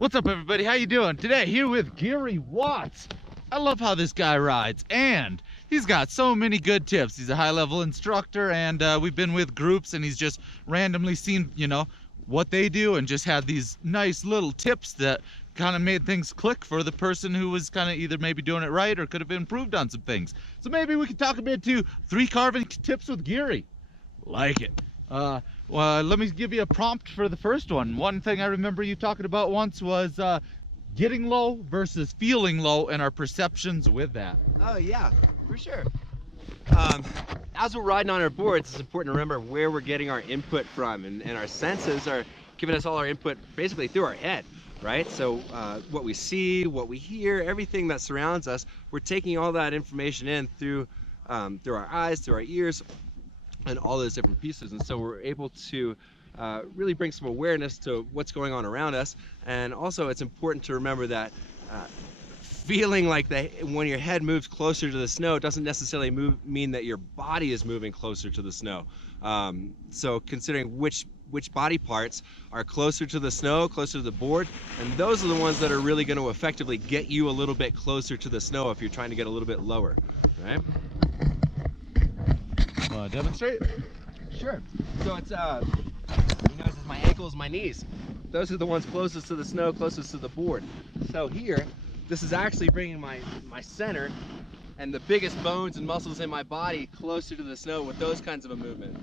What's up, everybody? How you doing? Today, here with Giri Watts. I love how this guy rides, and he's got so many good tips. He's a high-level instructor, and we've been with groups, and he's just randomly seen, what they do, and just had these nice little tips that kind of made things click for the person who was kind of either maybe doing it right or could have improved on some things. So maybe we could talk a bit to 3 carving tips with Giri. Like it. Well, let me give you a prompt for the first one. One thing I remember you talking about once was getting low versus feeling low and our perceptions with that. Oh yeah, for sure. As we're riding on our boards, it's important to remember where we're getting our input from, and our senses are giving us all our input basically through our head, right? So what we see, what we hear, everything that surrounds us, we're taking all that information in through our eyes, through our ears, and all those different pieces. And so we're able to really bring some awareness to what's going on around us. And also it's important to remember that feeling like when your head moves closer to the snow doesn't necessarily mean that your body is moving closer to the snow. So considering which body parts are closer to the snow, closer to the board, and those are the ones that are really going to effectively get you a little bit closer to the snow if you're trying to get a little bit lower, right? Demonstrate? Sure. So it's you notice my ankles, my knees. Those are the ones closest to the snow, closest to the board. So here, this is actually bringing my center and the biggest bones and muscles in my body closer to the snow with those kinds of a movement.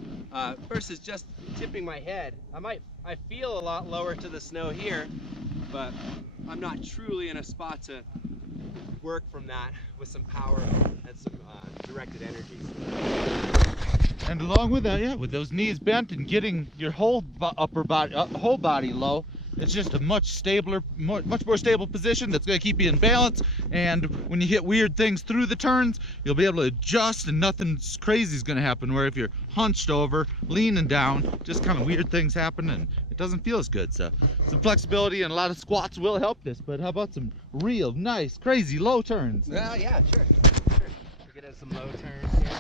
Versus just tipping my head. I feel a lot lower to the snow here, but I'm not truly in a spot to work from that with some power and some directed energy. And along with that, yeah, with those knees bent and getting your whole whole body low, it's just a much more stable position that's going to keep you in balance. And when you hit weird things through the turns, you'll be able to adjust, and nothing crazy is going to happen. Where if you're hunched over, leaning down, just kind of weird things happen, and it doesn't feel as good. So some flexibility and a lot of squats will help this. But how about some real nice, crazy low turns? Yeah, sure. We'll get at some low turns here.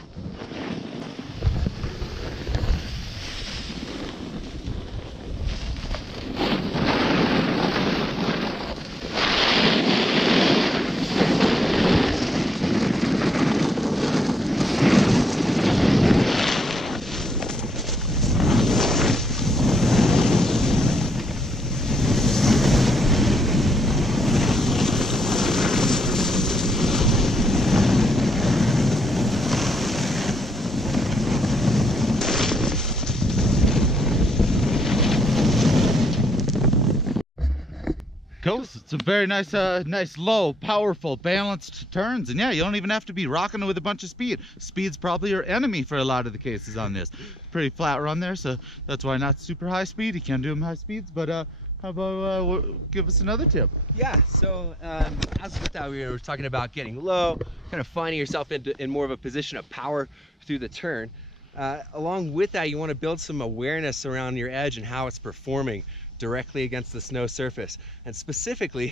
Cool. Some very nice, nice low, powerful, balanced turns, and yeah, you don't even have to be rocking with a bunch of speed. Speed's probably your enemy for a lot of the cases on this. Pretty flat run there, so that's why not super high speed. You can do them high speeds, but how about give us another tip? Yeah. So as with that, we were talking about getting low, kind of finding yourself in more of a position of power through the turn. Along with that, you want to build some awareness around your edge and how it's performing directly against the snow surface, and specifically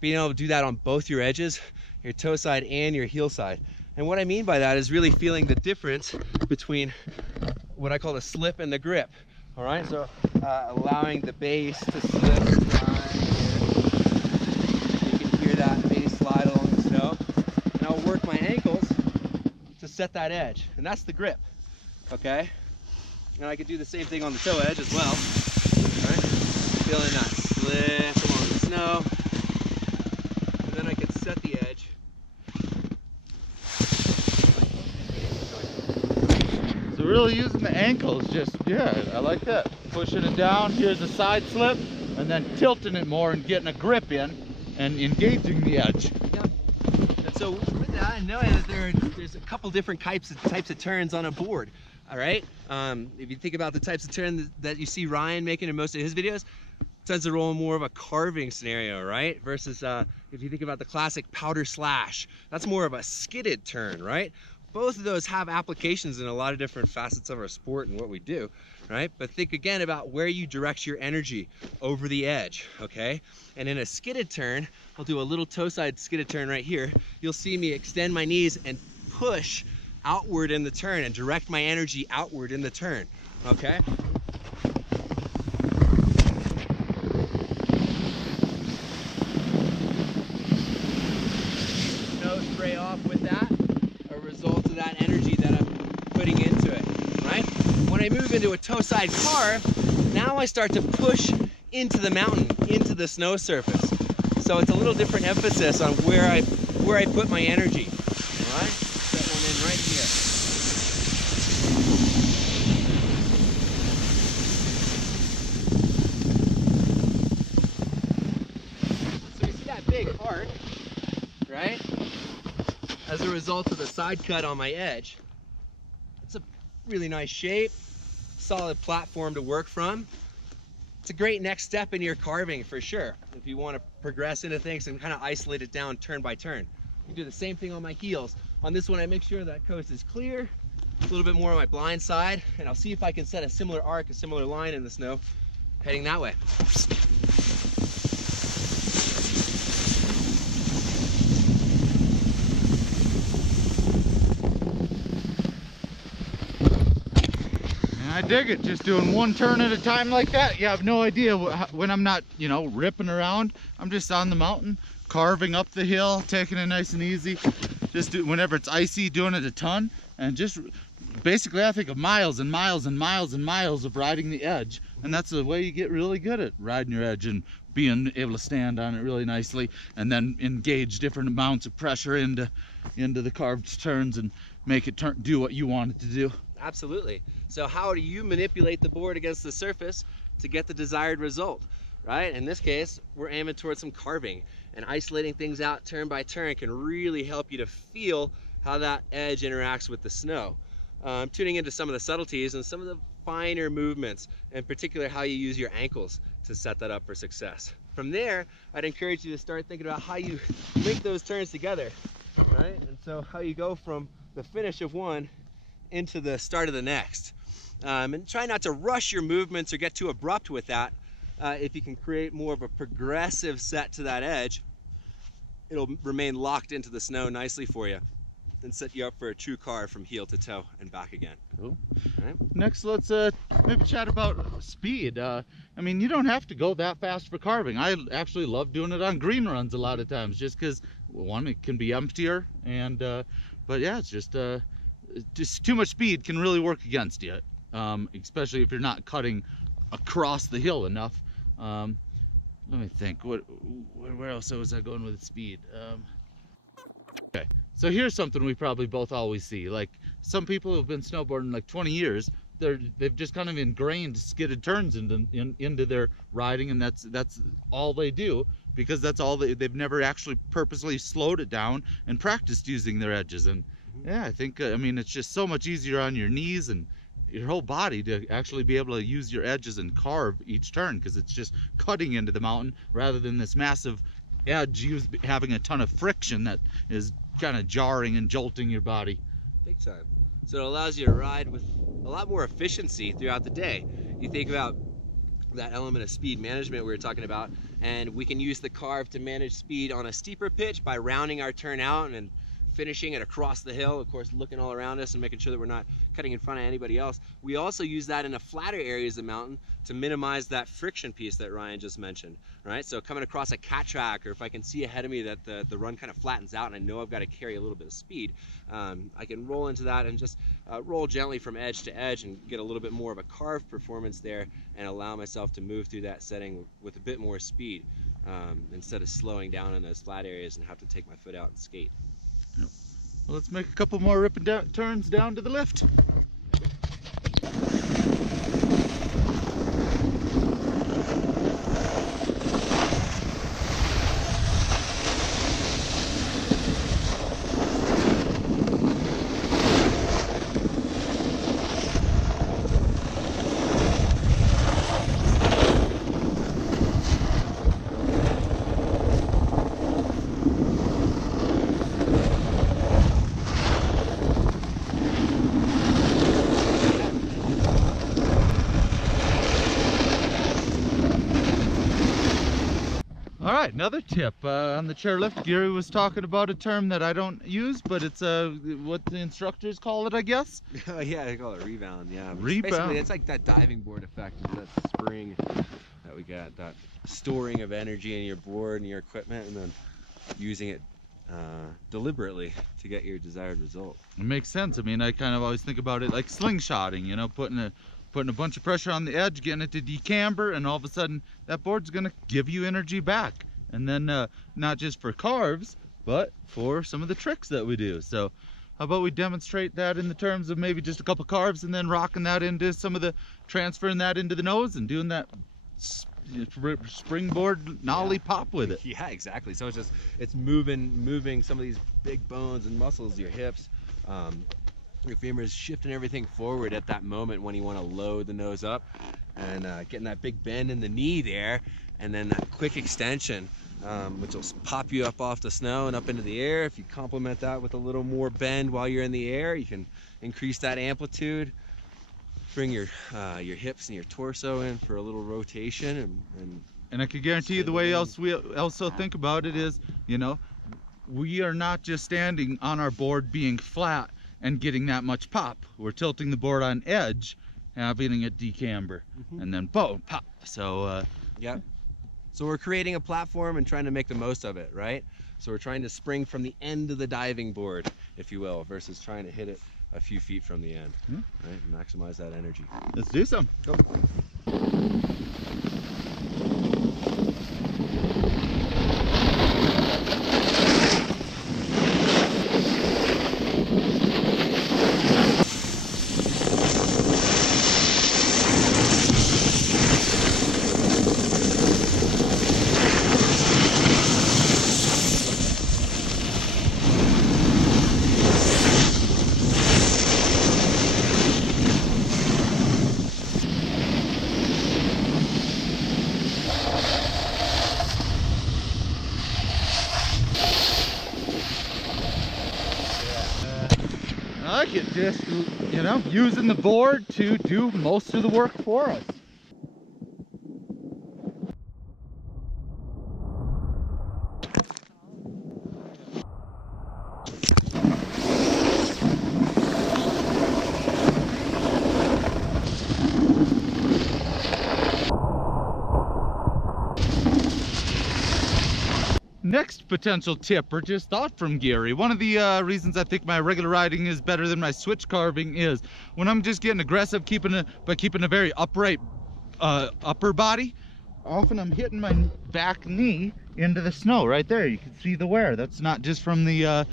being able to do that on both your edges, your toe side and your heel side. And what I mean by that is really feeling the difference between what I call the slip and the grip. All right, so allowing the base to slip, slide. You can hear that base slide along the snow, and I'll work my ankles to set that edge, and that's the grip. Okay, and I could do the same thing on the toe edge as well. All right, feeling that slip along the snow, and then I can set the edge. So really using the ankles, just, yeah, I like that. Pushing it down, here's a side slip, and then tilting it more and getting a grip in and engaging the edge. Yeah. And so with that, I know that there's a couple different types of turns on a board. All right, if you think about the types of turns that you see Ryan making in most of his videos, tends to roll more of a carving scenario, right? Versus if you think about the classic powder slash, that's more of a skidded turn, right? Both of those have applications in a lot of different facets of our sport and what we do, right? But think again about where you direct your energy over the edge, okay? And in a skidded turn, I'll do a little toe side skidded turn right here. You'll see me extend my knees and push outward in the turn and direct my energy outward in the turn, okay? into a toe side carve, now I start to push into the mountain, into the snow surface. So it's a little different emphasis on where I put my energy. All right, set one in right here. So you see that big arc, right? As a result of the side cut on my edge. It's a really nice shape, solid platform to work from. It's a great next step in your carving for sure. If you want to progress into things and kind of isolate it down turn by turn. You do the same thing on my heels. On this one, I make sure that coast is clear, a little bit more on my blind side, and I'll see if I can set a similar arc, a similar line in the snow, heading that way. I dig it, just doing one turn at a time like that. You have no idea when I'm not, you know, ripping around. I'm just on the mountain, carving up the hill, taking it nice and easy. Just whenever it's icy, doing it a ton, and just basically I think of miles and miles and miles and miles of riding the edge, and that's the way you get really good at riding your edge and being able to stand on it really nicely, and then engage different amounts of pressure into the carved turns and make it do what you want it to do. Absolutely. So how do you manipulate the board against the surface to get the desired result, right? In this case, we're aiming towards some carving, and isolating things out turn by turn can really help you to feel how that edge interacts with the snow. Tuning into some of the subtleties and some of the finer movements, in particular how you use your ankles to set that up for success. From there, I'd encourage you to start thinking about how you link those turns together, right? And so how you go from the finish of one into the start of the next. And try not to rush your movements or get too abrupt with that. If you can create more of a progressive set to that edge, it'll remain locked into the snow nicely for you and set you up for a true carve from heel to toe and back again. Cool. All right. Next, let's maybe chat about speed. I mean, you don't have to go that fast for carving. I actually love doing it on green runs a lot of times, just because, one, it can be emptier, and but yeah, it's just too much speed can really work against you, especially if you're not cutting across the hill enough. Let me think. Where else was I going with speed? Okay, so here's something we probably both always see. Like, some people who've been snowboarding like 20 years, they've just kind of ingrained skidded turns into their riding, and that's all they do, because that's all they've never actually purposely slowed it down and practiced using their edges. And yeah, I think, I mean, it's just so much easier on your knees and your whole body to actually be able to use your edges and carve each turn, because it's just cutting into the mountain rather than this massive edge having a ton of friction that is kind of jarring and jolting your body. Big time. So it allows you to ride with a lot more efficiency throughout the day. You think about that element of speed management we were talking about, and we can use the carve to manage speed on a steeper pitch by rounding our turn out and finishing it across the hill, of course, looking all around us and making sure that we're not cutting in front of anybody else. We also use that in the flatter areas of the mountain to minimize that friction piece that Ryan just mentioned, right? So coming across a cat track, or if I can see ahead of me that the run kind of flattens out and I know I've got to carry a little bit of speed, I can roll into that and just roll gently from edge to edge and get a little bit more of a carve performance there, and allow myself to move through that setting with a bit more speed, instead of slowing down in those flat areas and have to take my foot out and skate. Well, let's make a couple more ripping turns down to the lift. All right, another tip on the chairlift. Giri was talking about a term that I don't use, but it's what the instructors call it, I guess. Yeah, they call it rebound. Yeah, Rebound. Basically, it's like that diving board effect, that spring that we got, that storing of energy in your board and your equipment, and then using it deliberately to get your desired result. It makes sense. I mean, I kind of always think about it like slingshotting, you know, putting putting a bunch of pressure on the edge, getting it to decamber, and all of a sudden that board's gonna give you energy back. And then not just for carves, but for some of the tricks that we do. So how about we demonstrate that in the terms of maybe just a couple carves and then rocking that into some of the, transferring that into the nose and doing that springboard nollie pop with it. Yeah, exactly. So it's moving some of these big bones and muscles, your hips, your femurs, shifting everything forward at that moment when you want to load the nose up, and getting that big bend in the knee there, and then that quick extension, which will pop you up off the snow and up into the air. If you complement that with a little more bend while you're in the air, you can increase that amplitude. Bring your hips and your torso in for a little rotation, and I can guarantee you the way else we also think about it is, you know, we are not just standing on our board being flat and getting that much pop. We're tilting the board on edge, having it decamber, and then boom, pop. So yeah. So we're creating a platform and trying to make the most of it, right? So we're trying to spring from the end of the diving board, if you will, versus trying to hit it a few feet from the end, right? Maximize that energy. Let's do some. Go. I like it, just, you know, using the board to do most of the work for us. Next potential tip or just thought from Giri. One of the reasons I think my regular riding is better than my switch carving is when I'm just getting aggressive, keeping a very upright upper body. Often I'm hitting my back knee into the snow right there. You can see the wear. That's not just from the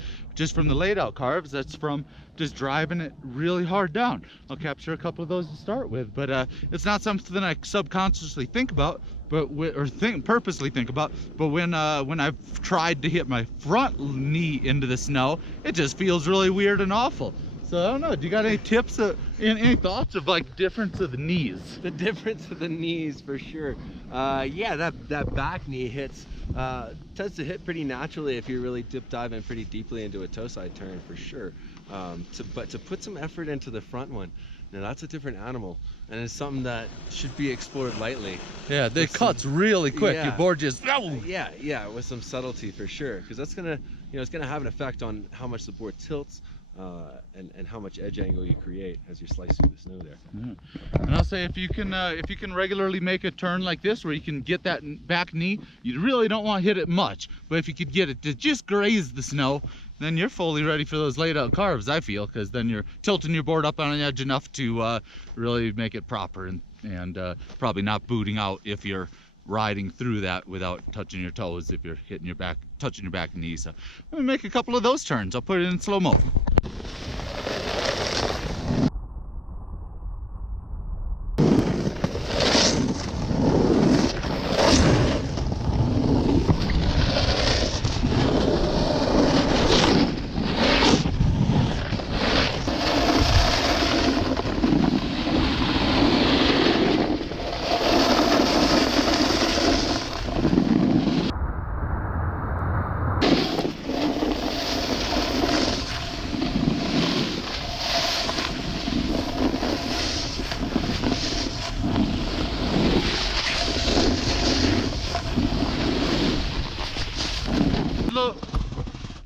laid out carves. That's from just driving it really hard down. I'll capture a couple of those to start with, but it's not something I subconsciously think about, purposely think about. But when I've tried to hit my front knee into the snow, it just feels really weird and awful. So I don't know, do you got any tips, any thoughts of like difference of the knees? The difference of the knees, for sure. Yeah, that back knee tends to hit pretty naturally if you're really dip diving pretty deeply into a toe side turn, for sure. But to put some effort into the front one, now that's a different animal, and it's something that should be explored lightly. Yeah, it cuts really quick. Yeah. Your board just yeah, with some subtlety, for sure, because that's gonna, it's gonna have an effect on how much the board tilts. And how much edge angle you create as you slice through the snow there. Yeah. And I'll say if you can regularly make a turn like this where you can get that back knee, you really don't want to hit it much, but if you could get it to just graze the snow, then you're fully ready for those laid out carves, I feel, because then you're tilting your board up on an edge enough to really make it proper and probably not booting out if you're riding through that without touching your toes, if you're touching your back knee. So let me make a couple of those turns. I'll put it in slow-mo.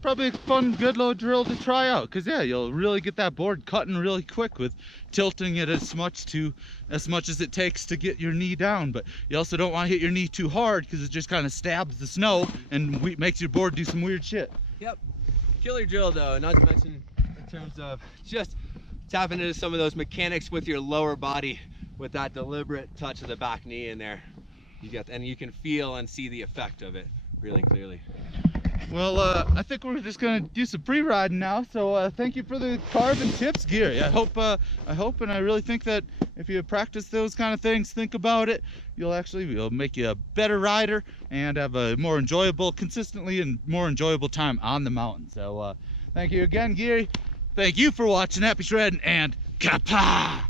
Probably a fun, good little drill to try out, because yeah, you'll really get that board cutting really quick with tilting it as much as it takes to get your knee down. But you also don't want to hit your knee too hard, because it just kind of stabs the snow and makes your board do some weird shit. Yep, killer drill though, not to mention in terms of just tapping into some of those mechanics with your lower body with that deliberate touch of the back knee in there. And you can feel and see the effect of it really clearly. Well, I think we're just gonna do some pre-riding now. So thank you for the Carve and tips, Giri. I hope and I really think that if you practice those kind of things, think about it, it'll make you a better rider and have a more enjoyable, consistently and more enjoyable time on the mountain. So thank you again, Giri. Thank you for watching. Happy shredding and kappa!